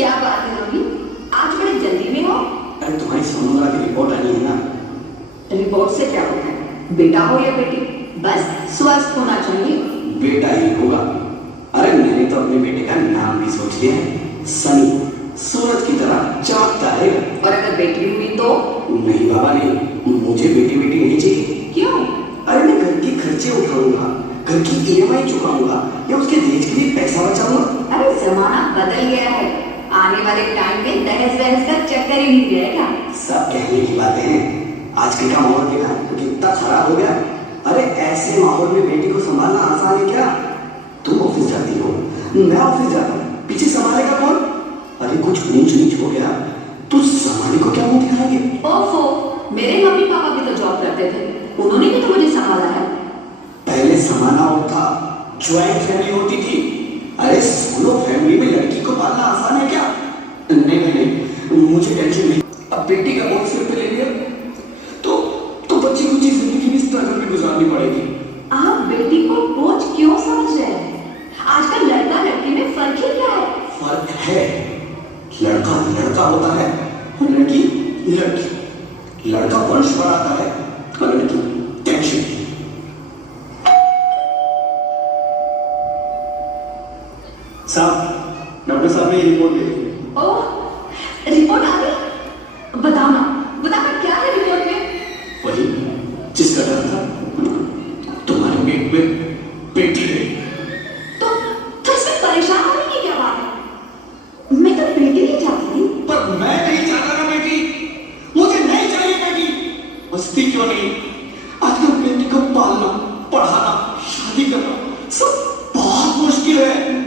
क्या बात है रोहित, आज बड़ी जल्दी में हो? अरे तुम्हारी सोनोग्राफी रिपोर्ट आई है ना। रिपोर्ट से क्या होता है? बेटा हो या बेटी, बस स्वस्थ होना चाहिए। बेटा ही होगा। अरे मैंने तो अपने बेटे का नाम भी सोच लिया है, सनी। सूरज की तरह चमकता है। और अगर बेटी हुई तो? नहीं बाबा नहीं, मुझे बेटी बेटी नहीं चाहिए। क्यों? अरे मैं घर के खर्चे उठाऊंगा, घर की ईएमआई चुकाऊंगा या उसके दहेज के लिए पैसा बचाऊंगा। अरे जमाना बदल गया है, आने वाले टाइम में दहेज दहेज का चक्कर ही नहीं रहेगा। सब कहने की बातें हैं, आजकल का माहौल देखा कितना खराब हो गया। अरे ऐसे माहौल में बेटी को संभालना आसान है क्या? तुम ऑफिस जाती हो, मैं ऑफिस जाता हूँ, पीछे संभालेगा कौन? अरे कुछ ऊंच नीच हो गया तो संभालने को क्या मुंह दिखाएंगे? ओफो, मेरे मम्मी पापा भी तो जॉब करते थे, उन्होंने भी तो मुझे संभाला है। पहले जमाना और था, ज्वाइंट फैमिली होती थी। अरे सोलो फैमिली में लड़की को पालना आसान है क्या? नहीं नहीं नहीं, मुझे टेंशन नहीं। अब बेटी का बोझ सिर पे ले लिया तो बच्ची कुची जिंदगी भी स्ट्रगल में गुजारनी पड़ेगी। आप बेटी को बोझ क्यों समझ रहे हैं? आजकल लड़का लड़की में फर्क ही क्या है? फर्क है, लड़का लड़का होता है और लड़की लड़की। लड़का वंश बढ़ाता है और लड़की टेंशन। साहब, डॉक्टर साहब ने ये रिपोर्ट दे दी। ओह, रिपोर्ट आ गई? बताना बताना क्या है रिपोर्ट में? वही जिसका डर था, तुम्हारे पेट में बेटी है। तो इसमें परेशान होने की क्या बात है? मैं तो बेटी नहीं चाहती थी। पर मैं नहीं चाहता ना बेटी, मुझे नहीं चाहिए बेटी। बसती क्यों नहीं? आजकल बेटी को पालना, पढ़ाना, शादी करना सब बहुत मुश्किल है।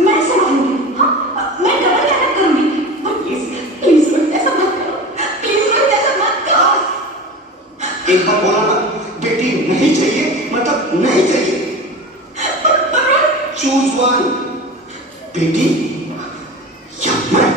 मैं संभालूंगी। हाँ, मैं डबल मेहनत करूंगी। पर प्लीज प्लीज रोहित ऐसा मत करो, प्लीज रोहित ऐसा मत करो। एक बार बोला ना, बेटी नहीं चाहिए मतलब नहीं चाहिए। चूज वन, बेटी या मैं।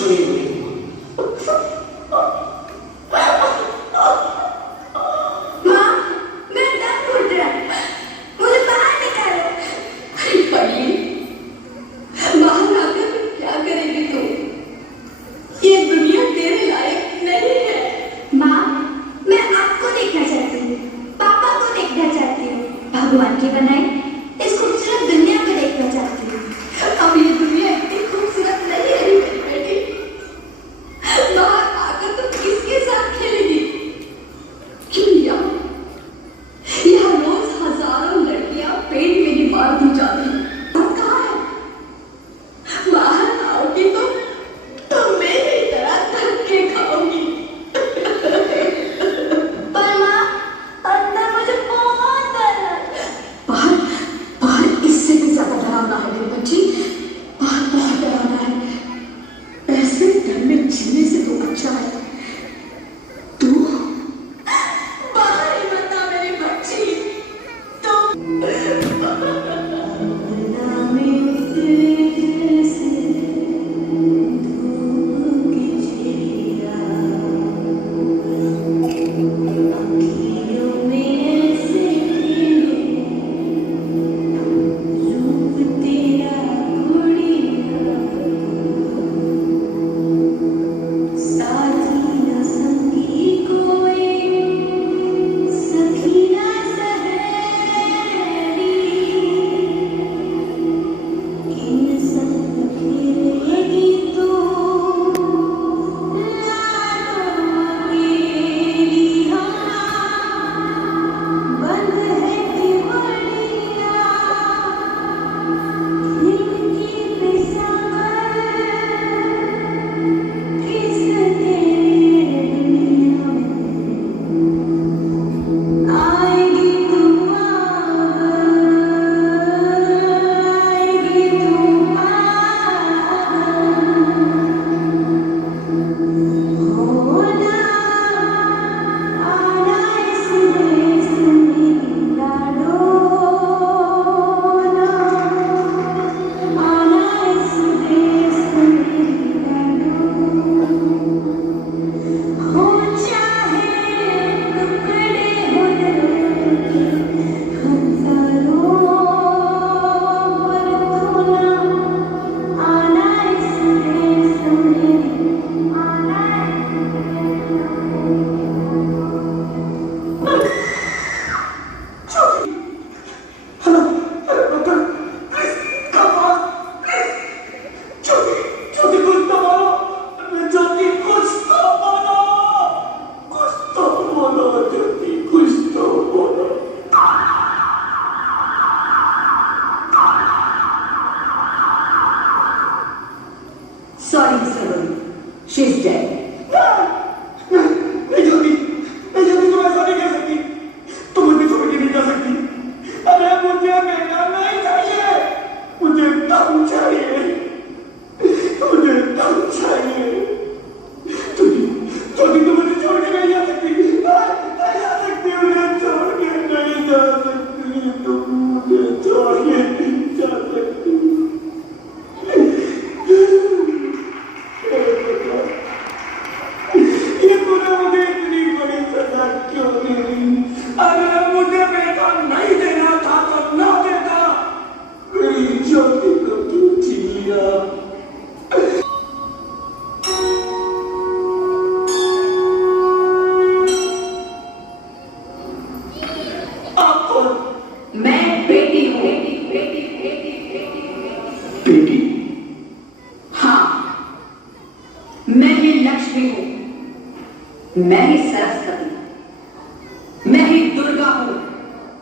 को नहीं होगी। माँ, मेरा दम घुट रहा है, मुझे बाहर निकालो। अरे पगली, बाहर आकर क्या करेगी तू? ये दुनिया तेरे लायक नहीं है। माँ, मैं आपको देखना चाहती हूँ, पापा को देखना चाहती हूँ, भगवान की बनाई इस खूबसूरत दुनिया को देखना चाहती हूँ। अब ये दुनिया इतनी खूबसूरत नहीं रही मेरी बेटी। बाहर आकर तुम किसके साथ खेलेगी? क्यों यहाँ रोज हजारों लड़कियां पेट में ही मार दी जाती हैं। तुम कहाँ है? बाहर आओगी तो मेरी तरह धक्के खाओगी। पर माँ, अंदर मुझे बहुत डर है। बाहर बाहर इससे भी ज्यादा डरावना है मेरी बच्ची। बाहर बहुत डरावना है। ऐसे डर में जीने से तो अच्छा है तू बाहर ही मत आ मेरी बच्ची। Sorry, Mr. Rohit. She's dead. नहीं जाती, तुम ऐसा नहीं कह सकती। तुम मुझे छोड़ के नहीं जा सकती। अरे मुझे बेटा नहीं चाहिए, मुझे दम चाहिए, मुझे दम चाहिए। छोटी तुम मुझे छोड़ के नहीं जा सकती, नहीं जा सकती, मुझे छोड़ के नहीं जा सकती, तुम मुझे छोड़ के नहीं जा सकती। ये तूने मुझे इतनी बड़ी सजा क्यों दी? अगर मुझे बेटा नहीं देना था तो ना देता। मेरी ज्योति को क्यों छीन लिया? आप कौन? मैं बेटी हूँ। बेटी? हाँ, मैं ही लक्ष्मी हूँ, मैं ही सरस्वती, मैं ही दुर्गा हूँ,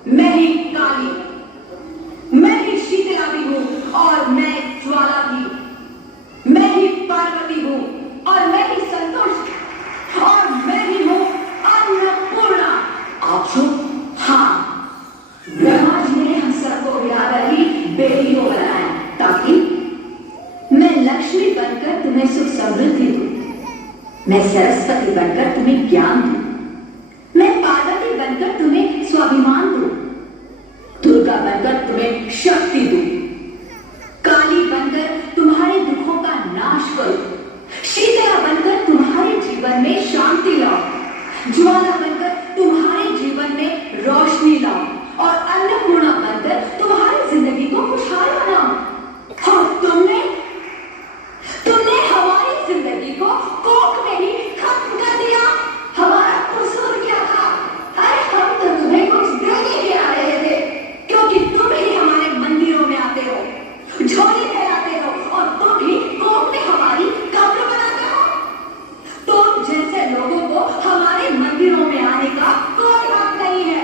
मैं ही काली, मैं ही शीतला भी हूँ और मैं ज्वाला भी, मैं ही पार्वती हूँ और मैं ही संतोष और मैं ही हूँ अन्नपूर्णा। आप जो? हाँ, ब्रह्मा जी ने हम सबको मिलाकर ही बेटी को बनाया ताकि मैं लक्ष्मी बनकर तुम्हें सुख समृद्धि दूं, मैं सरस्वती बनकर तुम्हें ज्ञान दूं, मैं पार्वती बनकर तुम्हें स्वाभिमान दूं, दुर्गा बनकर तुम्हें शक्ति दूं, काली बनकर तुम्हारे दुखों का नाश करूं, में शांति लाऊं, ज्वाला बनकर तुम्हारे जीवन में रोशनी लाऊं और अन्नपूर्णा बनकर तुम्हारी जिंदगी को खुशहाल बनाऊं। और तुमने हमारी जिंदगी को कोख में ही खत्म कर दिया। हमारा कसूर क्या था? अरे हम तो तुम्हें कुछ देने ही आ रहे थे, क्योंकि तुम ही हमारे मंदिरों में आते हो, झोली फैलाते हो और तुम ही कोख में हमारी कब्र बनाते हो। तुम जैसे लोगों को हमारे मंदिरों में आने का कोई हक नहीं है,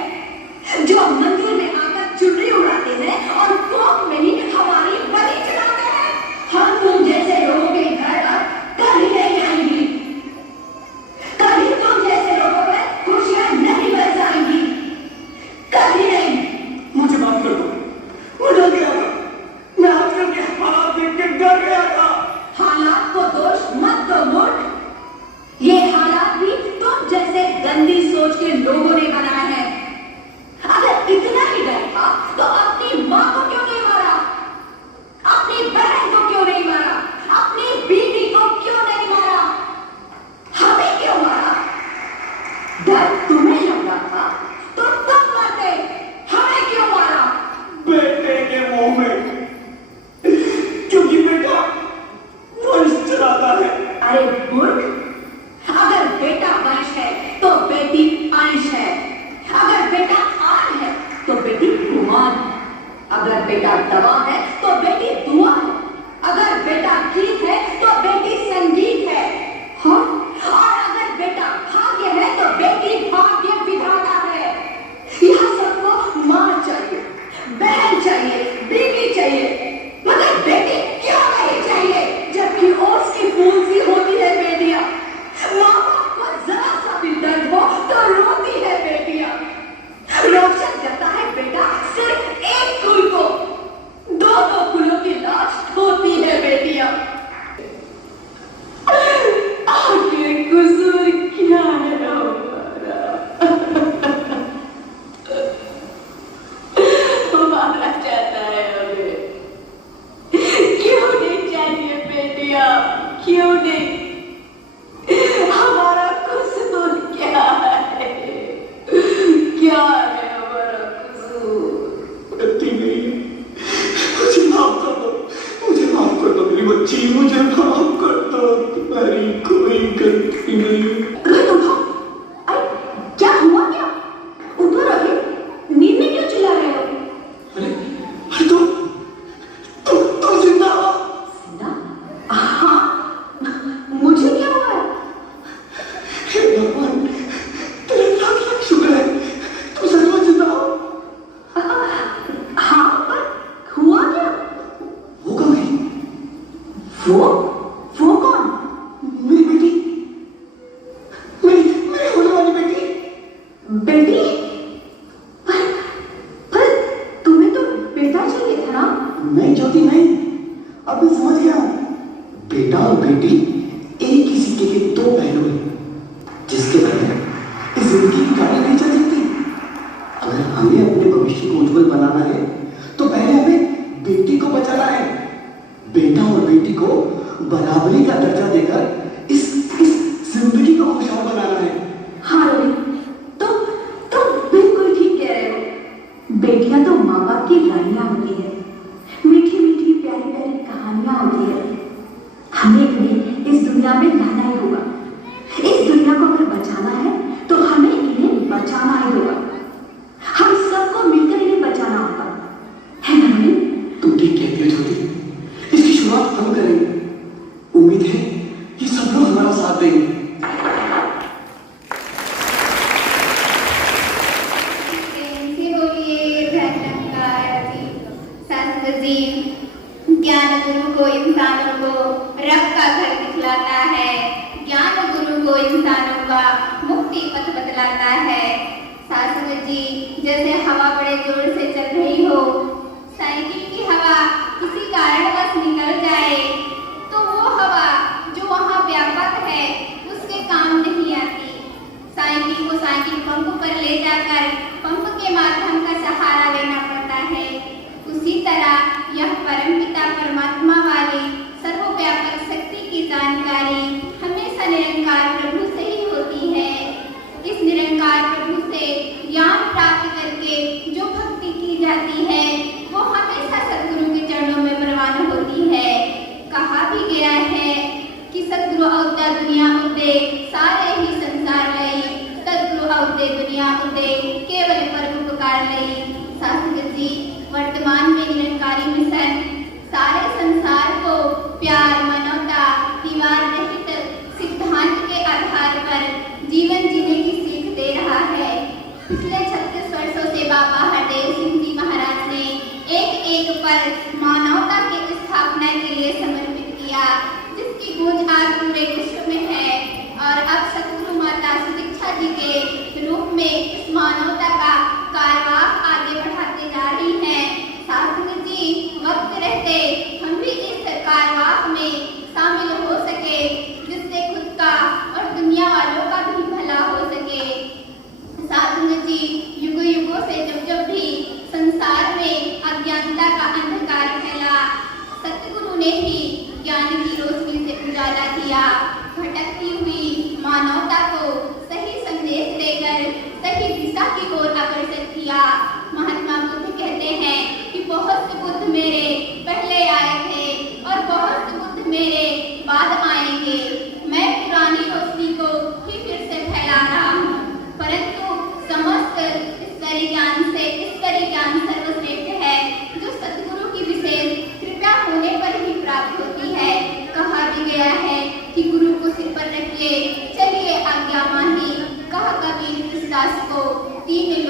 जो मंदिर में आकर चुनरी उड़ाते हैं और कोख में ही हमारी बलि चढ़ाते हैं। हम तुम जैसे लोगों के घर अब कभी नहीं आएंगी, कभी तुम जैसे लोगों पर खुशियां नहीं बरसाएंगी, कभी नहीं। मुझे माफ कर दो, मैं डर गया था, मैं आजकल के हालात देख के डर गया था। हालात को दोष मत दो मूर्ख, ये हालात भी तुम जैसे गंदी सोच के लोगों ने बनाए हैं। अगर इतना ही डर था तो अपनी माँ को क्यों नहीं मारा, अपनी बहन को क्यों नहीं मारा, अपनी बीवी को क्यों नहीं मारा, हमें क्यों मारा? डर तुम्हें लग रहा था तो तुम मरते, हमें क्यों मारा? बेटे के मुंह में, क्योंकि बेटा वंश चलाता है। अरे मूर्ख, अगर बेटा वंश है तो बेटी अंश है, अगर बेटा आन है तो बेटी कुमार, अगर बेटा दवा है तो बेटी दुआ है, अगर बेटा गीत है तो बेटी संगीत है, हाँ? और अगर बेटा भाग्य है तो बेटी भाग्य विधाता है। यह सबको माँ चाहिए, बहन चाहिए, बीवी चाहिए, मगर बेटी क्यों नहीं चाहिए? जबकि ओस की फूल सी होती है बेटियां, माँ बाप को जरा सा भी दर्द हो तो रोती है बेटियां। रोशन करता है बेटा सिर्फ एक कुल को, दो कुलों की लाश ढोती है बेटियां। आखिर कसूर क्या है हमारा? हमारा चाहता है हमें, क्यों नहीं चाहिए बेटियां, क्यों नहीं? हमारा कसूर क्या है? क्या है हमारा कसूर? गलती नहीं है, मुझे माफ कर दो, मुझे माफ कर दो मेरी बच्ची, मुझे माफ कर दो, तुम्हारी कोई गलती नहीं है। अरे उठो, अरे क्या हुआ क्या? उठो रवि, नींद में क्यों चिल्ला रहे हो? अरे अरे तुम जिंदा हो? जिंदा? हाँ, मुझे क्या हुआ है? हे भगवान, तेरे लाख लाख शुक्र है, तुम सच में जिंदा हो। हाँ, पर हुआ क्या? वो कहाँ गई? वो कौन? मेरी बेटी, मेरी होने वाली बेटी। बेटी? पर तुम्हें तो बेटा चाहिए था ना? नहीं ज्योति नहीं, अब मैं समझ गया हूँ। बेटा और बेटी एक ही सिक्के के दो पहलू हैं, जिसके बगैर इस जिंदगी की गाड़ी नहीं चल सकती। अगर हमें अपने भविष्य को उज्जवल बनाना है तो पहले हमें बेटी को बचाना है, बेटा और बेटी को बराबरी का दर्जा देकर इस जिंदगी को खुशहाल बनाना है। हाँ रवि, तुम बिल्कुल ठीक कह रहे हो। बेटियां तो माँ बाप की रानियां होती है, मीठी मीठी प्यारी प्यारी कहानियां होती है। हमें इन्हें इस दुनिया में लाना ही होगा। इस दुनिया को अगर बचाना है तो हमें इन्हें बचाना ही होगा। हम सबको मिलकर इन्हें बचाना होगा, है ना रवि? तुम ठीक कहती हो ज्योति, इसकी शुरुआत हम करेंगे। उम्मीद है कि सब लोग हमारा साथ देंगे। ज्ञान गुरु को इंसानों को रब का घर दिखलाता है, ज्ञान गुरु को इंसानों का मुक्ति पथ बतलाता है। शास्त्र जी, जैसे हवा बड़े जोर से चल रही हो, साइकिल की हवा किसी कारणवश निकल जाए तो वो हवा जो वहाँ व्यापक है उसके काम नहीं आती। साइकिल को साइकिल पंप पर ले जाकर पंप के माध्यम का सहारा लेना पड़ता है। उसी तरह यह परमपिता परमात्मा वाली सर्वव्यापक शक्ति की जानकारी हमेशा निरंकार प्रभु से ही कर मानवता की स्थापना के लिए समर्पित किया, जिसकी गूंज आज पूरे विश्व में है। और अब सतगुरु माता सुदीक्षा जी के रूप में इस मानवता का कारवां आगे बढ़ाते जा रही हैं। साधु जी, वक्त रहते हम भी इस कारवां में शामिल हो सके, जिससे खुद का और दुनिया वालों का भी भला हो सके। साधु जी, युग युगों से जब भी संसार में अज्ञानता का अंधकार फैला, सतगुरु ने ही ज्ञान की रोशनी से उजाला किया। भटकती हुई मानवता को सही संदेश देकर सही दिशा की ओर अग्रसर किया। महात्मा बुद्ध कहते हैं कि बहुत से बुद्ध मेरे पहले आए थे और बहुत से बुद्ध मेरे बाद आएंगे। मैं पुरानी रोशनी को ही फिर से फैला रहा हूँ, परंतु समस्त ईश्वरीय ज्ञान सर्वश्रेष्ठ है, जो सतगुरु की विशेष कृपा होने पर ही प्राप्त होती है। कहा भी गया है कि गुरु को सिर पर रखिए चलिए आज्ञा मानिए, कहा कबीर तुलसीदास को 3